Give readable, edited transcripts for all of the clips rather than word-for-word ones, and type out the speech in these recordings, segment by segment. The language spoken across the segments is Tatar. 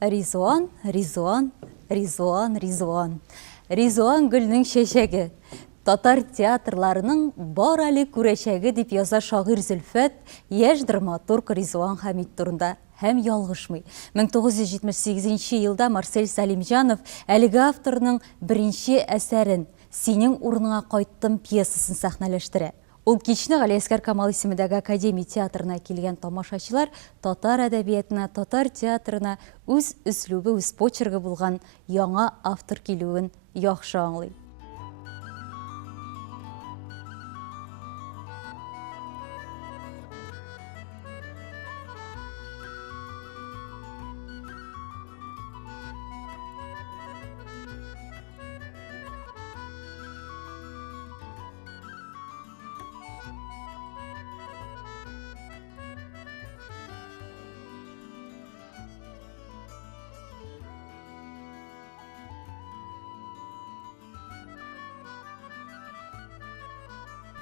Ризуан, Ризуан, Ризуан, Ризуан. Ризуан гүлнің шешегі. Татар театрларының бар әлі күрешегі деп яза шағир Зülfet, еш драматург Ризуан Хамит турында һәм ялгышмый. 1978 елда Марсель Салимжанов әлігі авторының бірінші әсәрін «Сенің урныңа қайттым» пьесасын сахналаштыра. Ул кичне Галиәскәр Камал исемендәге Академия театрына килгән тамашачылар татар әдәбиятына, татар театрына үз үслубы, үз почергі булган яңа автор килүен яхшы аңлый.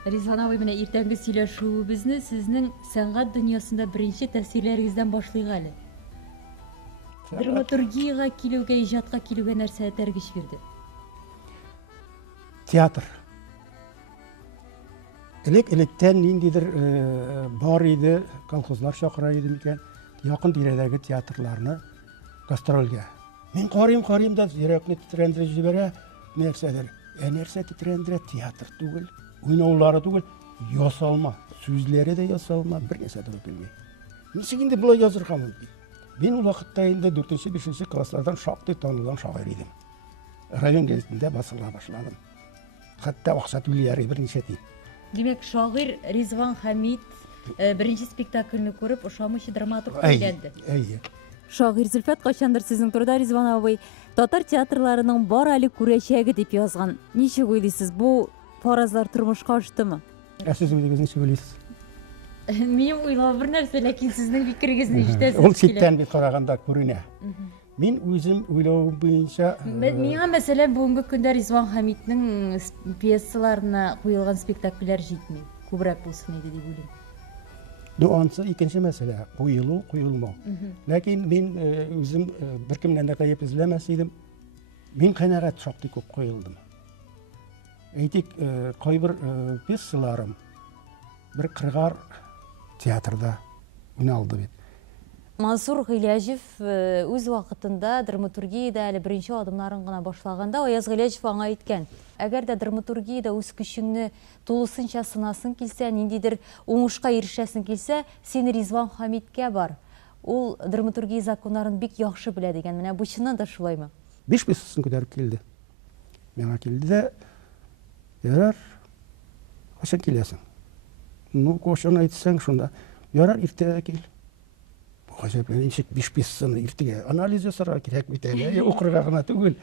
Ризан абый, менә иртәнге сөйләшүебезне сезнең сәнгать дөньясында беренче тәэсирләрегездән башлыйк әле. Драматургияга килүгә, иҗатка килүгә нәрсә тәргиш бирде? Театр. Элек-электән ниндидер бар иде, колхозлар чакыра иде микән, якын тирәдәге театрларны гастрольгә. Мин карыйм да йөрәкне тетрәндереп җибәрә, нәрсәдер. Нәрсә тетрәндерә? Театр түгел. Уйнаулары түгел, ясалма, сүзләре дә ясалма, бер нәрсә дә белмәй. Ничек инде булай язырга мөмкин? Мин ул вакытта инде 4-5 класслардан шактый танылган шагыйрь идем. Район гәзитендә басыла башладым. Хәтта акча түләре берничә тиен. Димәк, шагыйрь Ризван Хамит беренче спектакльне күреп, ошамыйча драматург өйләнде. Әйе. Шагыйрь Зülfet кайчандыр сезнең турыда Ризван абый татар театрларының бар әле күрәчәге дип язган. Ничек уйлыйсыз, бу фаразлар тормышка аштымы? Сез үзегезне сөйлисез. Минем уйлау бер нәрсә, ләкин сезнең фикерегезне ишетәсез. Ул читтән бит караганда күренә. Мин үзем уйлавым буенча, Миңа мәсәлән бүгенге көндә Ризван Хамитның пьесаларына куелган спектакльләр җитми. Күбрәк булсын иде дип уйлыйм. Анысы икенче мәсьәлә, куелу, куелмау. Ләкин мин үзем беркемнән дә кайып эзләмәс идем. Мин канәгать шактый күп куелдым. Әйтик, кайбер пьесаларым бер кыргар театрда уйналды бит. Мансур Гыйләҗев үз вакытында драматургиядә әле беренче адымнарын гына башлаганда, Аяз Гыйләҗев аңа әйткән: "Әгәр дә драматургиядә үз көчеңне тулысынча сынасың килсә, ниндидер уңышка ирешәсең килсә, син Ризван Хамиткә бар. Ул драматургия законнарын бик яхшы белә" дигән. Менә бу чыннан да шулаймы? 5 пьесасын күтәреп килде. Миңа килде дә, ярар, кайчан киләсең? Ну, кайчан әйтсәң шунда, ярар, иртәгә кил. Гаҗәп, ничек 5 пьесаны иртәгә анализ ясарга кирәк бит әле, укырга гына түгел.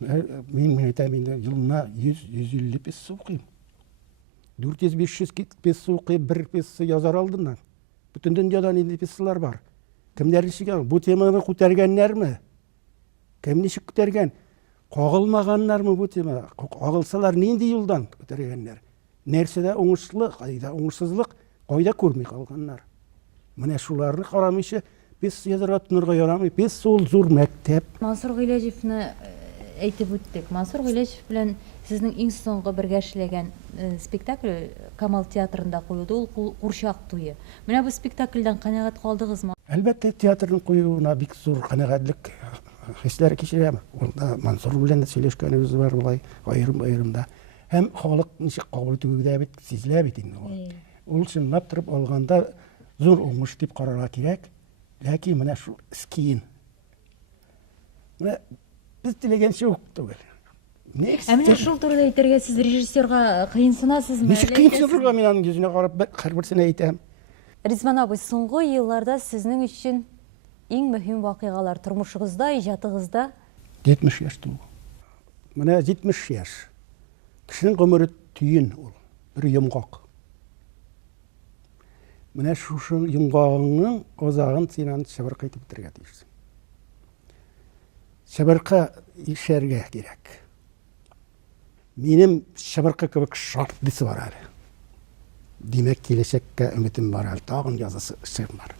Мин әйтәм инде, елына 100-150 пьеса укыйм. 400-500 пьеса укыйм, бер пьеса язар алдыннан. Бүтән дөньяда нинди пьесалар бар? Кемнәр ничек бу теманы күтәргәннәрме? Кем ничек күтәргән? Кагылмаганнармы бу тема? Кагылсалар нинди юлдан күтәргәннәр? Нәрсәдә уңышлы, кайда уңышсызлык, кайда күрми калганнар? Менә шуларны карамыйча пьеса язарга тынырга ярамый. Пьеса ул зур мәктәп. Мансур Гыйләҗевне әйтеп үттек. Мансур Гыйләҗев белән сезнең иң соңгы бергә эшләгән спектакль Камал театрында куелды, ул Курчак туе. Менә бу спектакльдән канәгать калдыгызмы? Әлбәттә, театрның куюына бик зур канәгатьлек хисләре кичерәм. Ул Мансур белән сөйләшкәнебез бар булай, аерым-аерымда. Һәм халык ничек кабул итүгә бит сизелә бит инде. Ул чынлап торып алганда зур уңыш дип карарга кирәк. Ләкин менә шул скин. Менә без теләгәнчә үк түгел. Менә шул турыда әйтергә сез режиссерга кыенсынасызмы? Ничек кыенсынырга, мин аның йөзенә карап һәрберсенә әйтәм. Ризван абый, соңгы елларда сезнең өчен иң мөһим вакыйгалар тормышыгызда, иҗатыгызда? 70 яшь тулу. Менә 70 яшь. Кешенең гомере түйін ул, бер йомгак. Менә шушы йомгагыңның азагын син чыбыркы итеп бетергә тиешсең. Чыбыркы ишәргә кирәк. Минем чыбыркы кебек шартлысы бар әле. Димәк, киләчәккә өмитем бар әле, тагын язасы бар.